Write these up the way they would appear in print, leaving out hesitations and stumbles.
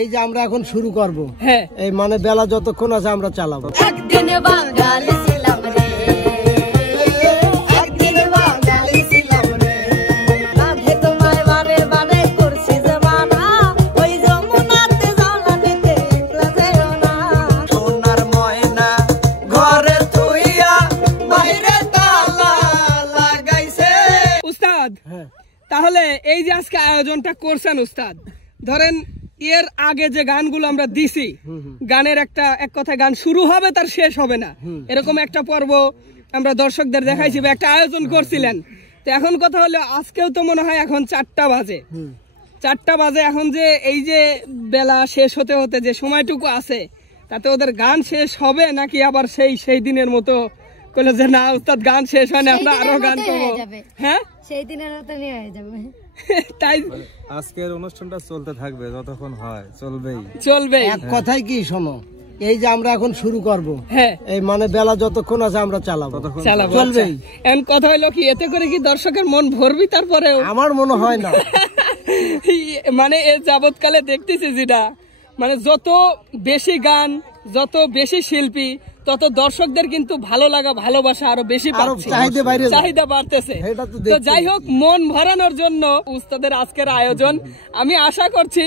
এই যে আমরা এখন শুরু করব, হ্যাঁ এই মানে বেলা যতক্ষণ আছে আমরা চালাবো। একদিন বাঙালি ছিলাম রে, একদিন বাঙালি ছিলাম রে, রাধে তোমায় বারে বারে করছি জমানা, ওই যমুনাতে জ্বালানিতে একলা যেও না। সোনার ময়না ঘরে থুইয়া বাইরে তালা লাগাইছে। উস্তাদ, হ্যাঁ তাহলে এই যে আজকে আয়োজনটা করছেন উস্তাদ, ধরেন এর আগে যে গানগুলো আমরা দিছি, গানের একটা এক কথায় গান শুরু হবে তার শেষ হবে না, এরকম একটা পর্ব আমরা দর্শকদের দেখাইছি বা একটা আয়োজন করছিলেন। তো এখন কথা হলো আজকেও তো মনে হয় এখন 4টা বাজে, 4টা বাজে, এখন যে এই যে বেলা শেষ হতে হতে যে সময়টুকু আছে তাতে ওদের গান শেষ হবে নাকি আবার সেই দিনের মতো কইলো যে না উস্তাদ গান শেষ হয় না, আমরা আরো গান করবো? হ্যাঁ সেই দিনের মতনই হয়ে যাবে। তাই আজকের অনুষ্ঠানটা চলতে থাকবে, যতক্ষণ হয় চলবে। এক কথাই কি শোনো, এই যে আমরা এখন শুরু করব, হ্যাঁ এই মানে বেলা যতক্ষণ আছে আমরা চালাবো, চালাবো, চলবেই। এখন কথা হইলো কি এতে করে কি দর্শকের মন ভরবি? তারপরেও আমার মনে হয় না। মানে এ যাবৎকালে দেখতেছি যেটা মানে যত বেশি গান, যত বেশি শিল্পী, তত দর্শকদের কিন্তু ভালো লাগা ভালোবাসা আরো বেশি পাচ্ছে, চাহিদা বাড়তেছে। তো যাই হোক, মন ভরানোর জন্য উস্তাদের আজকের আয়োজন, আমি আশা করছি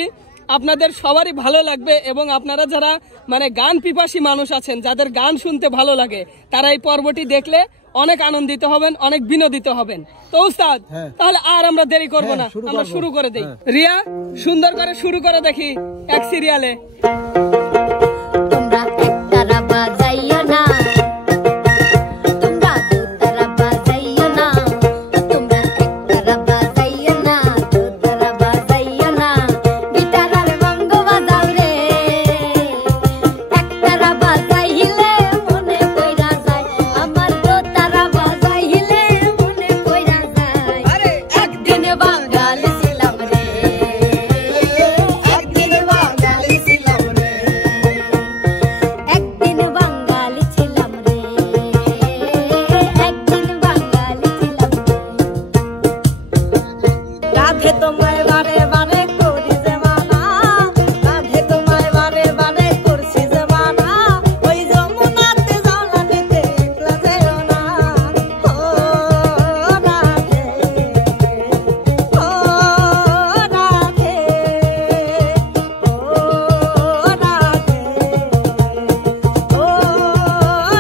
আপনাদের সবারই ভালো লাগবে এবং আপনারা যারা মানে গান পিপাসী মানুষ আছেন, যাদের গান শুনতে ভালো লাগে, তারা এই পর্বটি দেখলে অনেক আনন্দিত হবেন, অনেক বিনোদিত হবেন। তো উস্তাদ, তাহলে আর আমরা দেরি করব না, আমরা শুরু করে দেই। রিয়া, সুন্দর করে শুরু করে দেখি এক সিরিয়ালে। তোমরা একতারা বাজাইও না, তোমরা দুতারা বাজাইও না, তোমরা একতারা বাজাইও না, দুতারা বাজাইও না, গিটার আর বঙ্গ বাজাও রে, একতারা বাজাইলে মনে পইরা যায়, আমার দুতারা বাজাইলে মনে পইরা যায়। একদিন বাঙালি ছিলাম রে, একদিন বাঙালি ছিলাম রে, একদিন বাঙালি ছিলাম রে, একদিন বাঙালি ছিলাম রে, রাধে তোমায় বারে বারে করি যে মানা, রাধে তোমায় বারে বারে করছি যে মানা, ওই যমুনাতে জ্বালানিতে একলা যেও না। ও রাধে, ও রাধে, ও রাধে, ও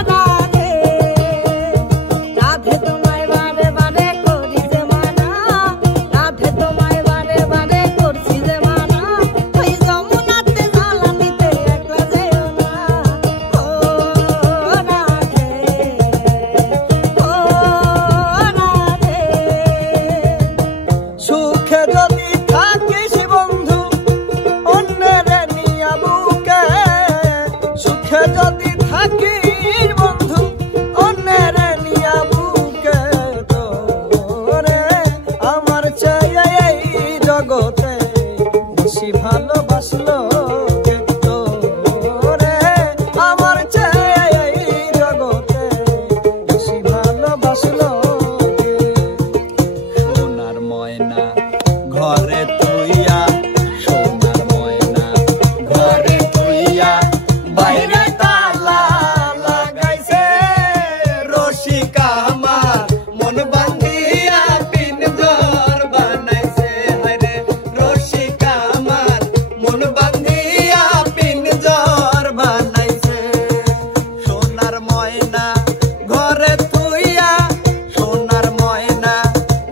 রাধে, রাধে তোমায় বারে বারে করি যে মানা, রাধে তোমায় বারে বারে করছি যে মানা, ওই যমুনাতে জ্বালানিতে একলা যেও না। ও রাধে, ও রাধে, সুখে যদি থাকিস বন্ধু অন্যের নিয়া বুকে, সুখে যদি থাকিস বন্ধু অন্যের নিয়া বুকে, তোরে আমার চাই এই জগতে বেশি ভালোবাসলো কে, তোরে আমার চাই এই জগতে বেশি ভালোবাসলো কে। সোনার ময়না ঘরে তুইয়া, সোনার ময়না ঘরে তুইয়া বাইরে তালা লাগাইছে, রসিকা আমার মন বান্ধিয়া পিনজর বানাইছে, হায়রে রসিকা আমার মন বান্ধিয়া পিনজর বানাইছে। সোনার ময়না ঘরে তুইয়া, সোনার ময়না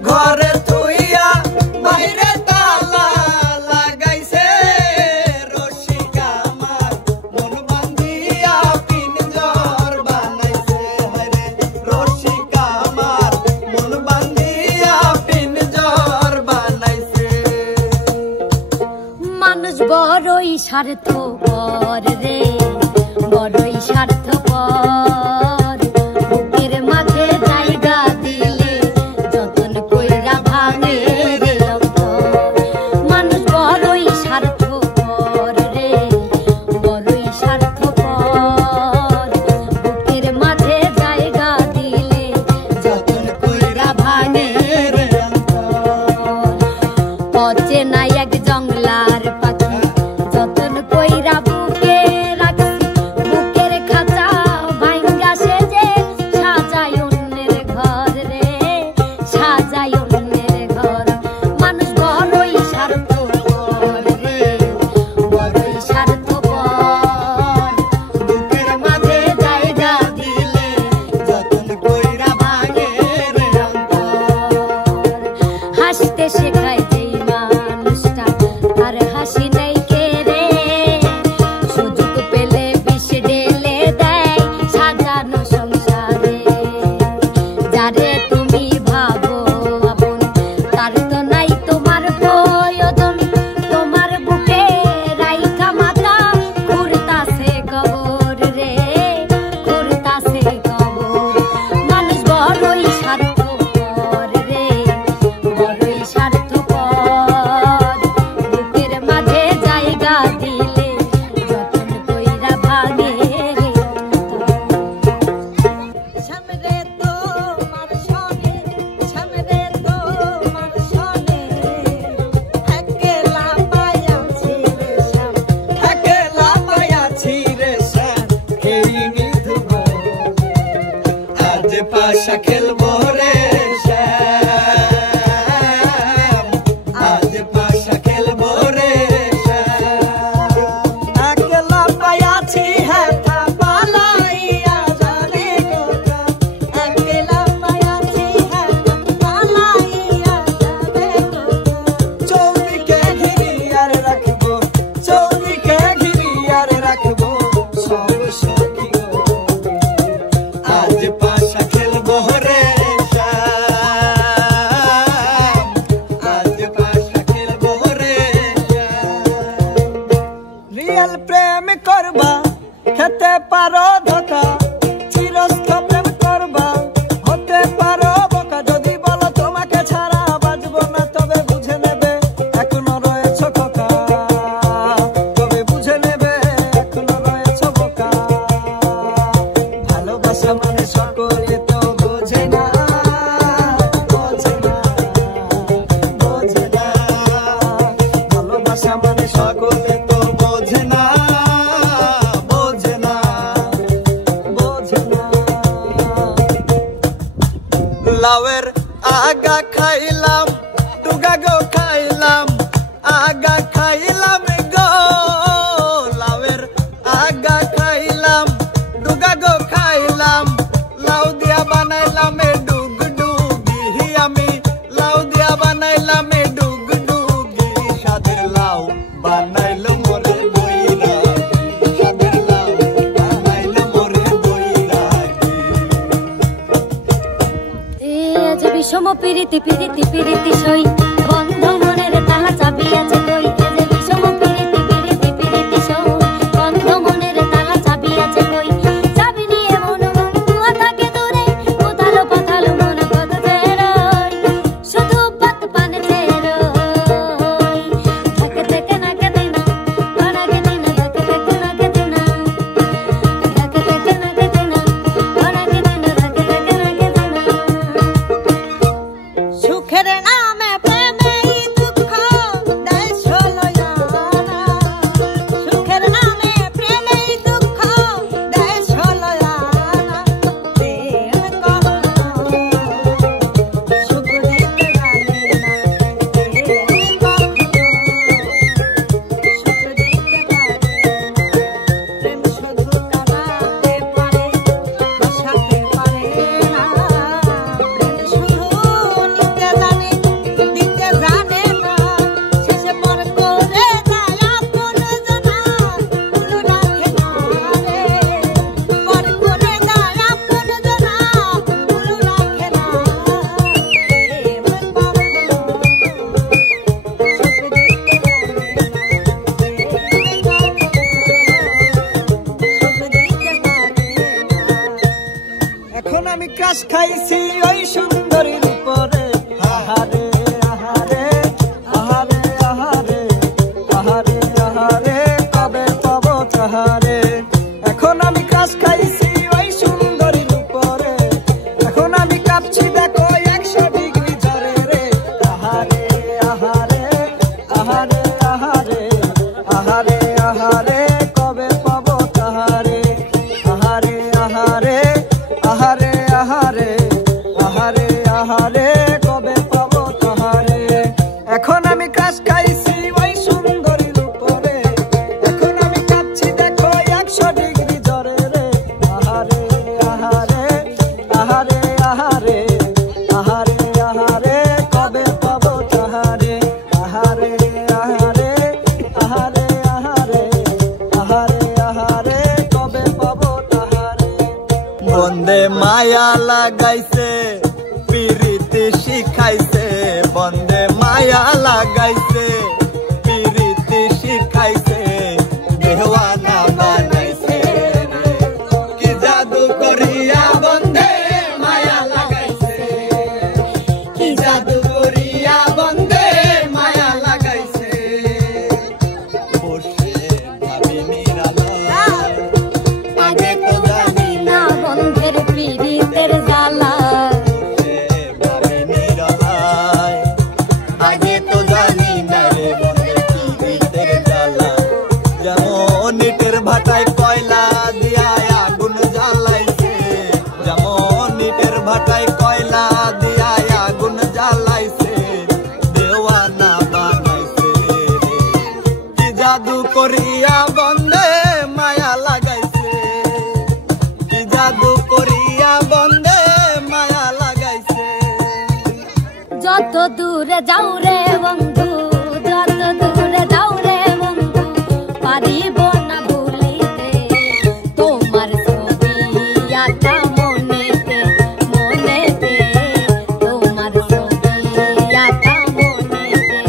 ঘরে তুইয়া বাইরে তালা লাগাইছে, রসিকা আমার মন বান্ধিয়া পিনজর বানাইছে, হায়রে রসিকা আমার মন বান্ধিয়া পিনজর বানাইছে। মানুষ বড়ই স্বার্থপর রে, বড়ই স্বার্থপর, বুকের মাঝে জায়গা দিলে যতন কইরা ভাঙে রে অন্তর। মানুষ বড়ই স্বার্থপর রে, বড়ই স্বার্থপর, বুকের মাঝে জায়গা দিলে যতন কইরা ভাঙে রে অন্তর। অচেনা এক জংলার পাখি যতন রিয়েল প্রেম করবা খেতে পারো ধোকা চিরস্থ প্রেম করবা হতে পারো বোকা যদি বলো তোমাকে ছাড়া বাঁচবো না তবে বুঝে নেবে এখনো রয়েছো খোকা তবে বুঝে নেবে এখনো রয়েছো বোকা ভালোবাসা মানে সকলে তো বোঝে না বোঝে না বোঝে না ভালোবাসা মানে সকলে তো বোঝে না বোঝে না বোঝে না লাউয়ের আগা খাইলাম টুগা গো খাইলাম আগা খাইলাম গো লাউয়ের আগা খাইলাম টুগা গো খাইলাম লাউ দিয়া বানাইলাম ডুগ ডুগি আমি লাউ দিয়া বানাইলাম ডুগ ডুগি সাদের লাউ বানাইলো মোরে বইরা সাদের লাউ বানাইলো মোরে বইরা যে বিষম পিরিতি পিরিতি পিরিতি সই বন্ধ মনের তালা চাবি আছে কই যে বিষম পিরিতি পিরিতি পিরিতি সই বন্ধ মনের তালা চাবি আছে কই চাবি নিয়ে মন বন্ধুয়া থাকে দূরে উথালো পাথালো মন কত চেরই শুধু পাত পানে চেরই থাকে থেকে না কে দিনা আনাকে দিনা থাকে থেকে না কে দিনা থাকে থেকে না কে দিনা আনাকে দিনা থাকে থেকে না কে দিনা সুখের নামে প্রেমেই দুঃখ দেয় ষোলয়ানা সুখের নামে প্রেমেই দুঃখ দেয় ষোলয়ানা প্রেম কখনো সুখ দিতে জানে না প্রেম কখনো সুখ দিতে পারে না প্রেম শুধু কাঁদাতে পারে হাসাতে পারে না প্রেম শুধু নিতে জানে দিতে জানে না শেষে পর করে যায় আপন জনা ভুল রাখে না রে পর করে যায় আপন জনা ভুল রাখে না প্রেম কখনো সুখ দিতে জানে না প্রেম এখন আমি ক্রাশ খাইছি ওই সুন্দরীর উপরে আহারে আহারে আহারে আহারে আহারে আহারে কবে পাবো তাহারে এখন আমি ক্রাশ খাইছি ওই সুন্দরীর উপরে এখন আমি কাঁপছি দেখো 100 ডিগ্রি জ্বরে রে আহারে আহারে আহারে আহারে আহারে আহারে কবে পাবো তাহারে আহারে আহারে আহারে আহারে আহারে আহারে কবে পাবো তাহারে এখন আমি কাশ খাইছি ওই সুন্দরীর উপরে এখন আমি কাঁপছি দেখো 100 ডিগ্রি জ্বরে রে আহারে আহারে আহারে আহারে আহারে আহারে কবে পাবো তাহারে আহারে আহারে আহারে আহারে আহারে আহারে কবে পাবো তাহারে বন্দে মায়া লাগাইছে পিরিতি শিখাইছে বন্দে মায়া লাগাইছে পিরিতি শিখাইছে দেওয়ানা বানাইছে কি জাদু করিয়া বন্দে মায়া লাগাইছে কি জাদু করিয়া বন্দে মায়া লাগাইছে বসে ভাবি নিরালায় আগে তো জানি না বন্ধের পিরিতের জ্বালা ভাবি নিরালায় আগে তো জানি না রে বন্ধের পিরিতের জ্বালা যেমন ইটের ভাটায় কয়লা দিয়া আগুন জ্বালাইছে যেমন ইটের ভাটায় কয়লা দিয়া আগুন জ্বালাইছে দেওয়ানা বানাইছে কি জাদু করিয়া বন্দে মায়া লাগাইছে কি জাদু করিয়া বন্দে মায়া লাগাইছে যত দূরে যাও রে বন্ধু যত দূরে যাও রে বন্ধু পারিব না ভুলিতে তোমার ছবি আঁকা মনেতে মনেতে তোমার ছবি আঁকা মনেতে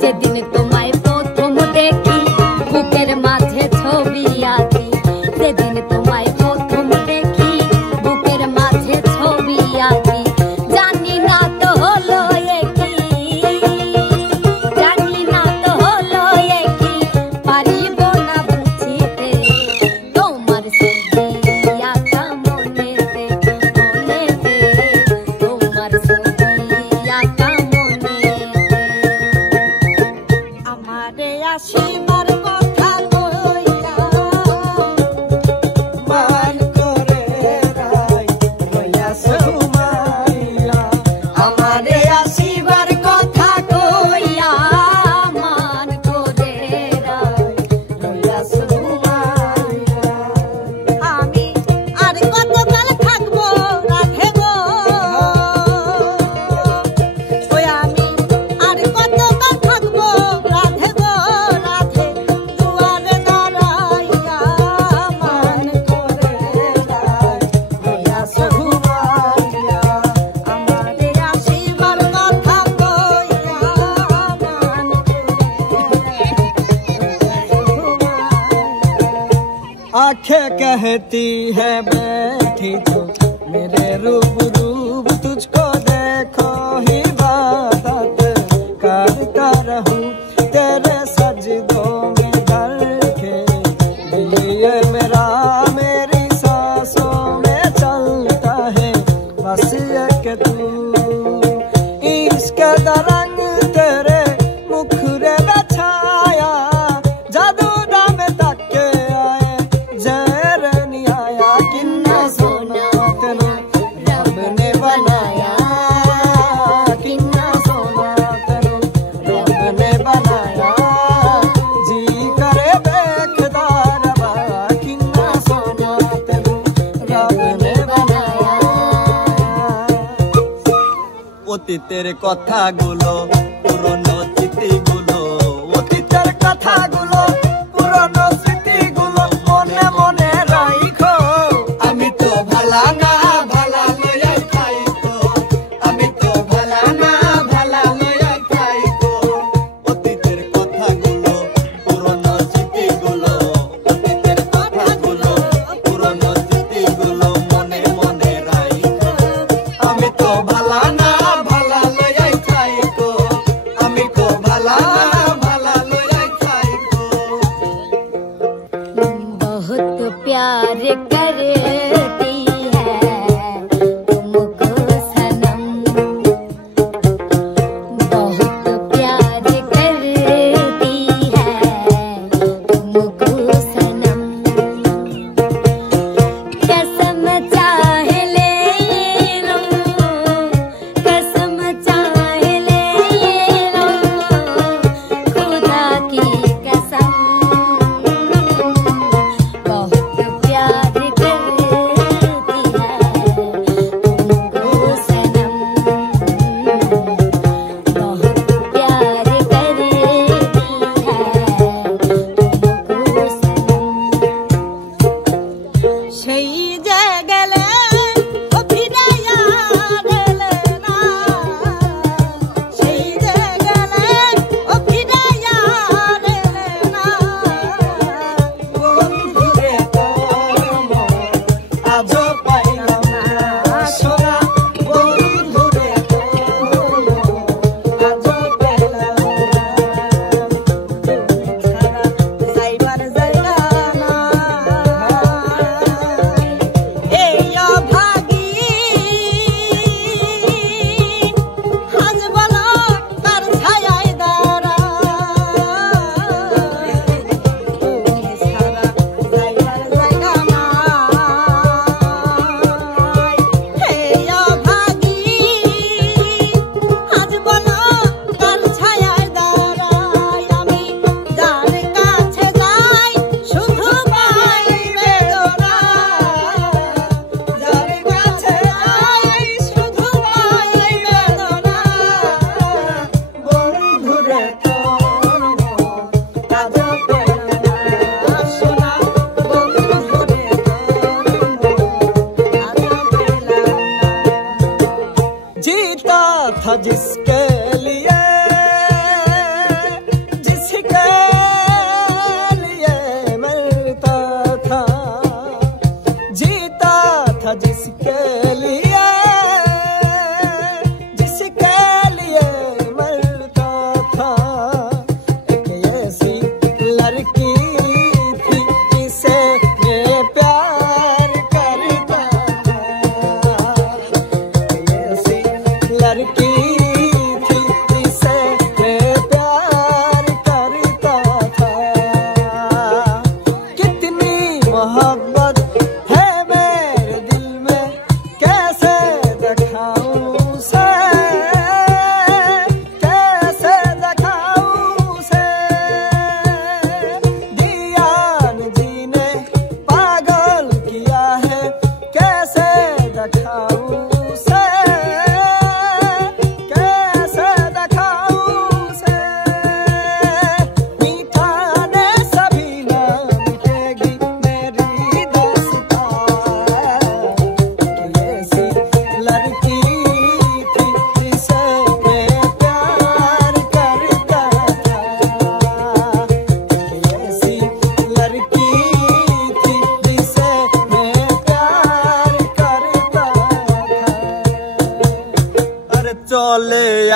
যেদিন তোমায় প্রথম আসিবার কথা কইয়া মান করে রাই রইয়াছে ঘুমাইয়া আমারে আসিবার কথা কইয়া মান করে রইয়াছে ঘুমাইয়া আমি আর কতকাল থাকবো রাধে গো ওই আমি আর কতকাল থাকবো রাধে গো রাধে দুয়ারে দাঁড়াইয়া মান করে রইয়াছে ঘুমাইয়া আমারে আসিবার কথা কইয়া মান आंखें कहती है बैठी तो मेरे रूबरू तुझको देखो ही इबादत करता रहूं तेरे सजदों में धर के दिल मेरा मेरी सांसों में चलता है बस एक तू इसका रंग तेरे मुखरे में छाया जादू नाम तक के आए जहर नहीं आया किन्ना सोना तेनू रब ने बनाया किन्ना सोना तेनू रब ने बनाया जी करे देखदा रबा किन्ना सोना तेनू रब ने बनाया অতীতের কথাগুলো পুরনো স্মৃতিগুলো অতীতের কথাগুলো পুরনো স্মৃতিগুলো মনে মনে রাখো আমি তো ভালা না ভালা লয়া খাইতো আমি তো ভালা না ভালা লয়া খাইতো অতীতের কথাগুলো পুরনো স্মৃতিগুলো অতীতের কথাগুলো পুরনো স্মৃতিগুলো মনে মনে রাখো আমি তো ভালা না ভালা লয়া খাইতো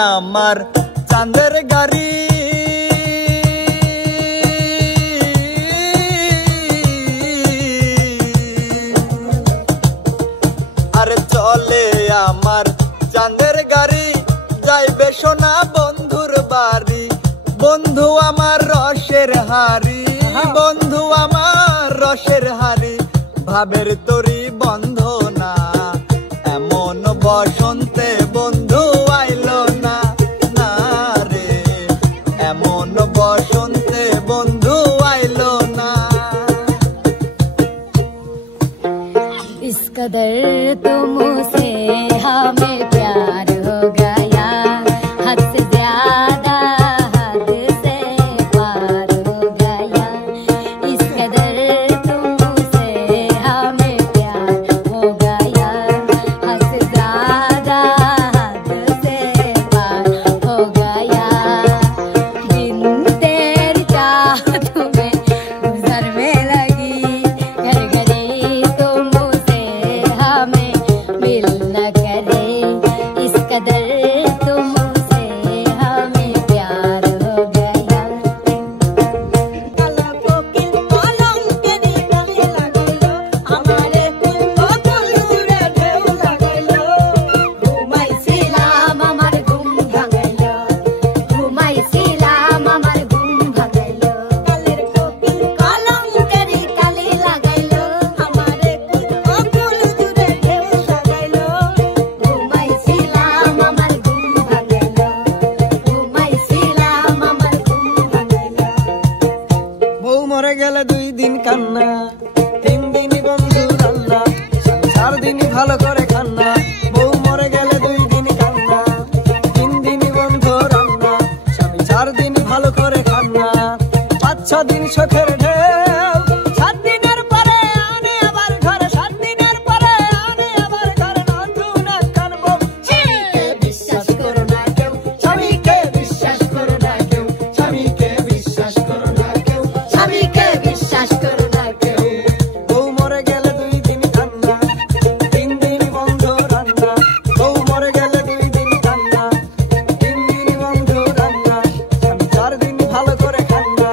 আমার চাঁদের গাড়ি আর চলে আমার চাঁদের গাড়ি যাইবে সোনা বন্ধুর বাড়ি বন্ধু আমার রসের হাড়ি বন্ধু আমার রসের হাড়ি ভাবের তরি বন্ধ না এমন বসন্তে বন্ধু আইলো না না রে এমন বসন্তে বন্ধু আইলো না इस कदर तुमसे हमें प्यार हो गया हद से ज्यादा हद से पार हो गया इस कदर तुमसे हमें प्यार हो गया हद से ज्यादा हद से पार हो गया दिन तेरी चाहत में गुजरने लगी घर घरे तुमसे हमें मिल न करे इस कदर तुमसे हमें प्यार हो गया काला कोकिल कलंकेरी गाले लागलो हमारे कुल बकुल जुड़े ढेउ लागलो घुमाइছিলাম আমার ঘুম ভাঙলো ঘুমাইছিলাম আমার ঘুম ভাঙলো কালের কোকিল কলঙ্কেরি কালি লাগাইলো আমারে কুল বকুল জুড়ে ঢেউ লাগাইলো ঘুমাইছিলাম আমার ঘুম ভাঙলো ঘুমাইছিলাম আমার ঘুম ভাঙলো বউ মরে গেলে 2 দিন কান্না 3 দিন বন্ধু রান্না 4 দিন ভালো করে খান্না বউ মরে গেলে 2 দিন কান্না 3 দিন বন্ধু রান্না 4 দিন ভালো করে খান্না 5-6 দিন সুখের ঢেউ 7 দিনের পরে আনে আবার ঘরে 7 দিনের পরে আনে আবার ঘরে নতুন একখান বউ স্বামীকে বিশ্বাস করো না কেউ স্বামীকে বিশ্বাস করো না কেউ স্বামীকে বিশ্বাস করো না কেউ স্বামীকে বিশ্বাস করো না কেউ বউ মরে গেলে 2 দিন কান্না 3 দিন বন্ধু রান্না বউ মরে গেলে 2 দিন কান্না 3 দিন বন্ধু রান্না 4 দিন ভালো করে খান্না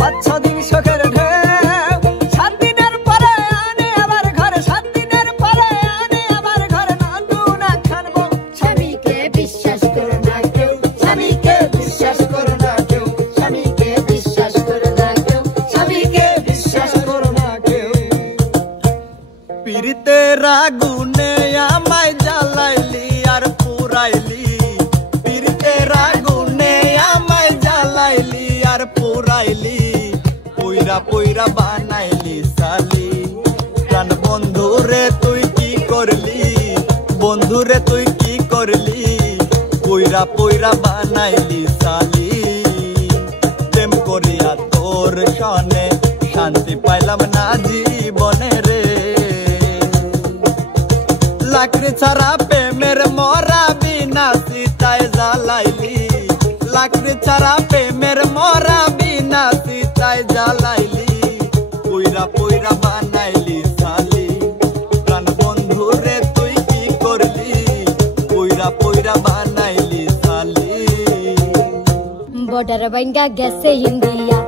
5-6 দিন সুখের ঢেউ 7 দিনের পরে আনে আবার ঘরে 7 দিনের পরে আনে আবার ঘরে নতুন একখান বউ স্বামীকে বিশ্বাস করো না কেউ স্বামীকে বিশ্বাস করো না কেউ স্বামীকে বিশ্বাস করো না কেউ স্বামীকে বিশ্বাস করো না কেউ পীড়িতের আগুনে আমায় জ্বালাইলি আর পুরাইলি পীড়িতের আগুনে আমায় জ্বালাইলি আর পুরাইলি পইরা পইরা বানাইলি সালি প্রাণ বন্ধুরে তুই কি করলি বন্ধুরে তুই কি করলি পইরা পইরা বানাইলি সালি প্রেম করিয়া তোর সনে শান্তি পাইলাম না জীবনে রে লাকড়ি ছাড়া প্রেমের মরা বিনা সীতায় জ্বালাইলি লাকড়ি ছাড়া প্রেমের মরা বিনা সীতায় জ্বালাইলি পইরা পইরা বানাইলি সালি প্রাণ বন্ধু রে তুই কি করলি পইরা পইরা বানাইলি সালি বর্ডার বাইঙ্গা গেছে ইন্ডিয়া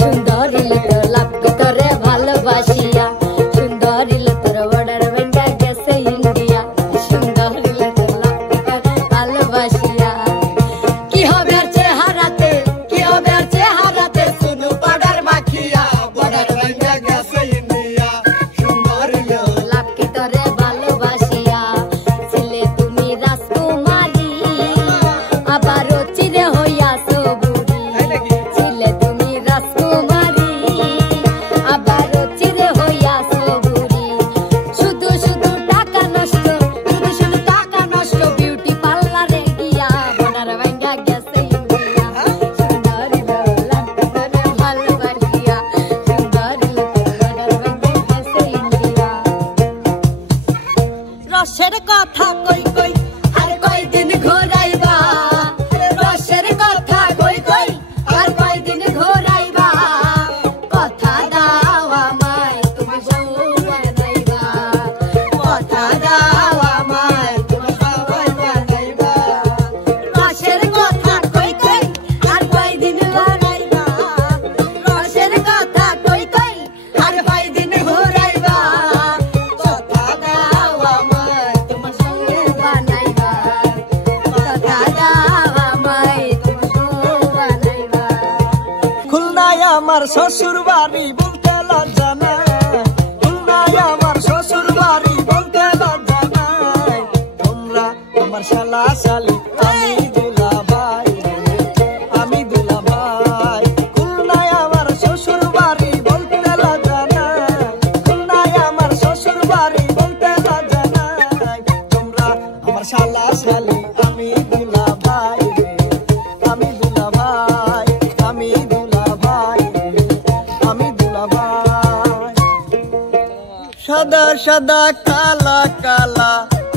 সুন্দর ইলো লাভ করে ভালোবাসিয়া সুন্দর ইলো তোর বর্ডার বাইঙ্গা গেছে ইন্ডিয়া সুন্দর ইলো তোর লাভ করে ভালোবাসিয়া কি হবে আর চেহারাতে কি হবে আর চেহারাতে শুনু বর্ডার মাখিয়া বর্ডার বাইঙ্গা গেছে ইন্ডিয়া সুন্দর ইলো লাভ করে ভালোবাসিয়া ছেলে তুমি রাজকুমারী আবার চিরে হইয়াছো বুড়ি ছিলে তুমি রাজকুমারী আমার শ্বশুর বাড়ি বলতে লজ্জা নাই, খুলনায় আমার শ্বশুর বাড়ি বলতে লজ্জা নাই। তোমরা আমার শালা শালি আমি দুলাভাই, আমি দুলাভাই। খুলনায় আমার শ্বশুর বাড়ি বলতে লজ্জা নাই, খুলনায় আমার শ্বশুর বাড়ি বলতে লজ্জা নাই। তোমরা আমার শালা শালি আমি দুলাভাই, আমি দুলাভাই, আমি দুলাভাই, আমি দুলাভাই। সাদা সাদা কালা কালা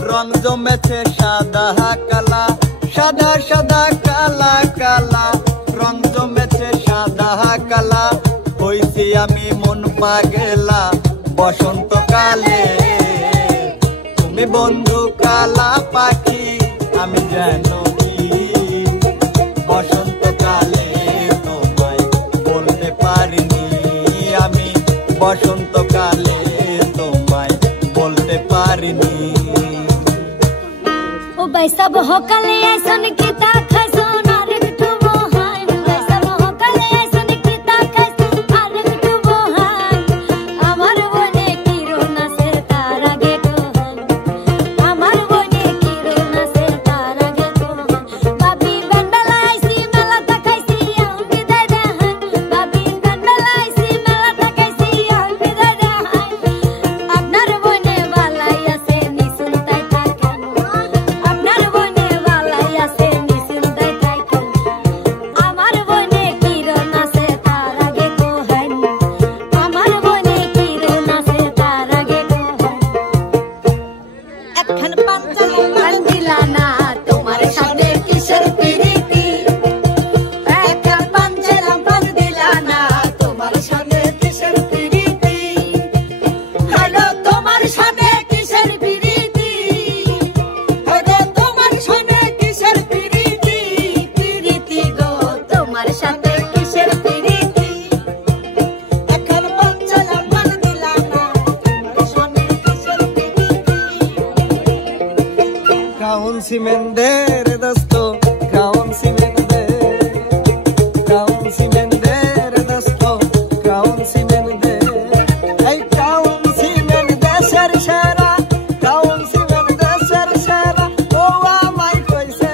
রং জমেছে সাদা কালা, সাদা সাদা কালা কালা রং জমেছে সাদা কালা। হইছি আমি মন পাগেলা বসন্তকালে, তুমি বন্ধু কালা পাখি আমি যেন কি। বসন্তকালে তোমায় বলতে পারিনি আমি, বসন্তকালে তোমায় বলতে পারিনি। ও বাইসা বহকালে আইসন কিতা খাইছন আর একটু বহান, বাইসা বহকালে আইসন কিতা খাইছন আর একটু বহান। আমার বনে কিরণ আছে তার আগে কোহান, আমার বনে কিরণ আছে তার আগে কোহান। বাবি বেলা আইছি মেলা তাকাইছি আউন বিদায় দেহান, বাবি বেলা আইছি মেলা তাকাইছি আউন বিদায় দেহান। আপনার বনে বালাই আছে নিশুনতাই থাকেন, আপনার বনে বালাই আছে নিশুনতাই থাকেন। আমার বনে কিরণ আছে তার আগে কোহান, আমার বনে কিরণ আছে তার আগে কোহান। একখান পাঞ্জাবি পান দিলা না তোমার সাথে কিসের প্রীতি, একখান পাঞ্জাবি পান দিলা না তোমার সাথে কিসের প্রীতি। হলো তোমার সাথে কিসের প্রীতি, হলো তোমার সাথে কিসের প্রীতি, প্রীতি গো তোমার সাথে কিসের প্রীতি। একখান পাঞ্জাবি পান দিলা না তোমার সাথে কিসের প্রীতি। কাউন সিমেন্দের দোস্ত, কাউন সিমেন্দের, কাউন সিমেন্দের দোস্ত, কাউন সিমেন্দের। এই কাউন সিমেন্ট দেশের সেরা, কাউন সিমেন্ট দেশের সেরা। ও আমায় কইছে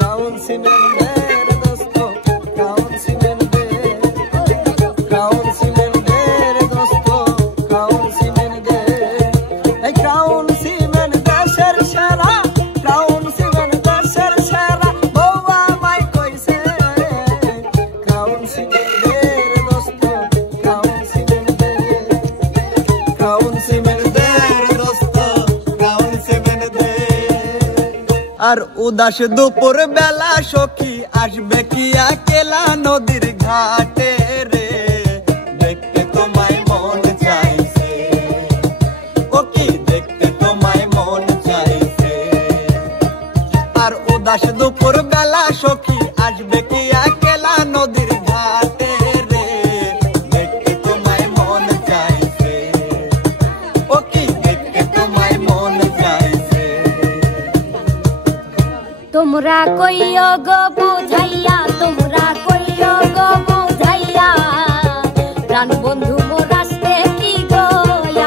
কাউন সিমেন্দের দোস্ত, কাউন সিমেন্দের, কাউন সিমেন্দের দোস্ত, কাউন সিমেন্দের। এই কাউন সিমেন্ট দেশের সেরা, কাউন সিমেন্ট দেশের সেরা। ও আমায় কইছে কাউন সিমেন্টের দোস্ত, কাউন সিমেন্টের, কাউন সিমেন্টের দোস্ত, কাউন সিমেন্টের। আর উদাস দুপুর বেলা সখী আসবে কি আকেলা নদীর ঘাটে রে, দেখতে তোমায় মন চাইছে, ও কি দেখতে তোমায় মন চাইছে। আর উদাস দুপুর বেলা সখী আসবে কি আকেলা নদীর ঘাটে রে, দেখতে তোমায় মন চাইছে, ও কি দেখতে তোমায় মন চাইছে। তোমরা কইও গো বুঝাইয়া, তোমরা কইও গো বুঝাইয়া, প্রাণ বন্ধু মোর আসবে কি গো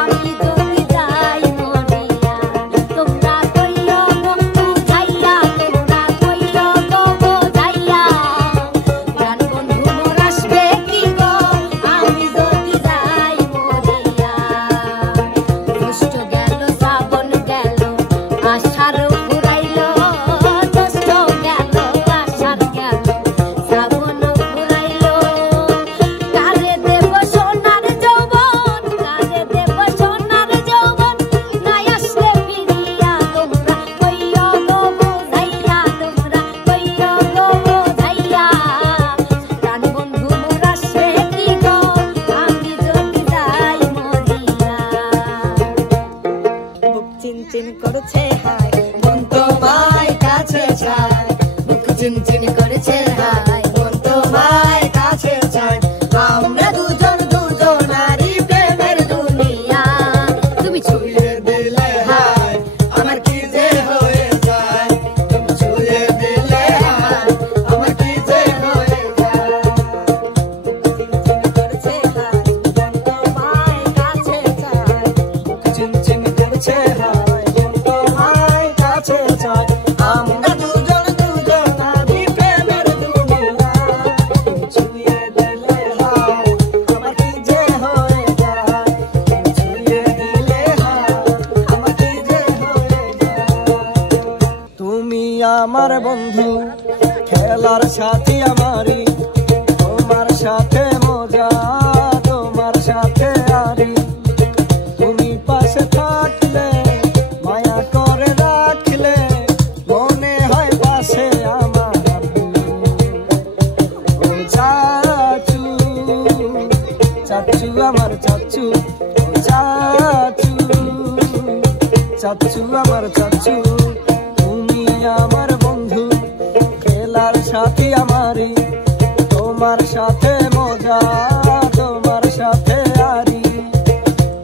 আমি যদি যাই মরিয়া। তোমরা কইও গো বুঝাইয়া, তোমরা কইও গো বুঝাইয়া, প্রাণ বন্ধু মোর আসবে কি গো আমি যদি যাই মরিয়া। জ্যৈষ্ঠ গেল শ্রাবণ গেল আষাঢ় ফুরাইলো, জ্যৈষ্ঠ গেল আষাঢ় গেল শ্রাবণ ফুরাইলো। কারে দেব সোনার সাথী আমারই, তোমার সাথে মজা, তোমার সাথে আরি। তুমি পাশে থাকলে মায়া করে রাখলে মনে হয় পাশে আমার আব্বু। ও চাচু, চাচু আমার চাচু, ও চাচু, চাচু আমার চাচু। তুমি আমার বন্ধু, খেলার সাথী আমারই, তোমার সাথে মজা, তোমার সাথে আরি।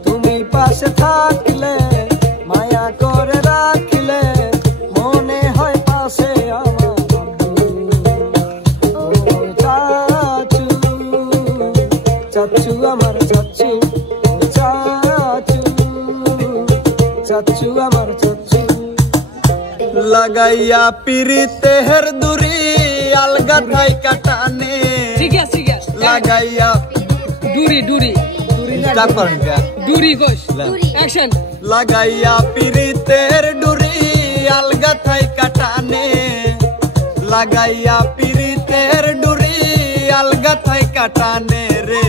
তুমি পাশে থাকলে মায়া করে রাখলে মনে হয় পাশে আমার আব্বু। ও চাচু, চাচু আমার চাচু, ও চাচু, চাচু আমার চাচু। লাগাইয়া পিরিতের দুরি আলগা থাই কাটানে, ঠিক আছে ঠিক আছে লাগাইয়া ডুরি ডুরি ডুরি গোশ অ্যাকশন। লাগাইয়া পিরিতের ডুরি আলগা থাই কাটানে, লাগাইয়া পিরিতের ডুরি আলগা থাই কাটানে রে।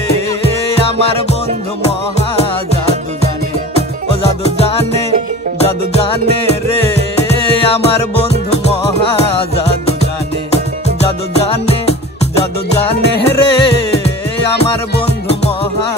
আমার বন্ধু মহা জাদু জানে, ও জাদু জানে, জাদু জানে রে। আমার বন্ধু মহা জাদু জানে, জাদু জানে, জাদু জানে রে। আমার বন্ধু মহা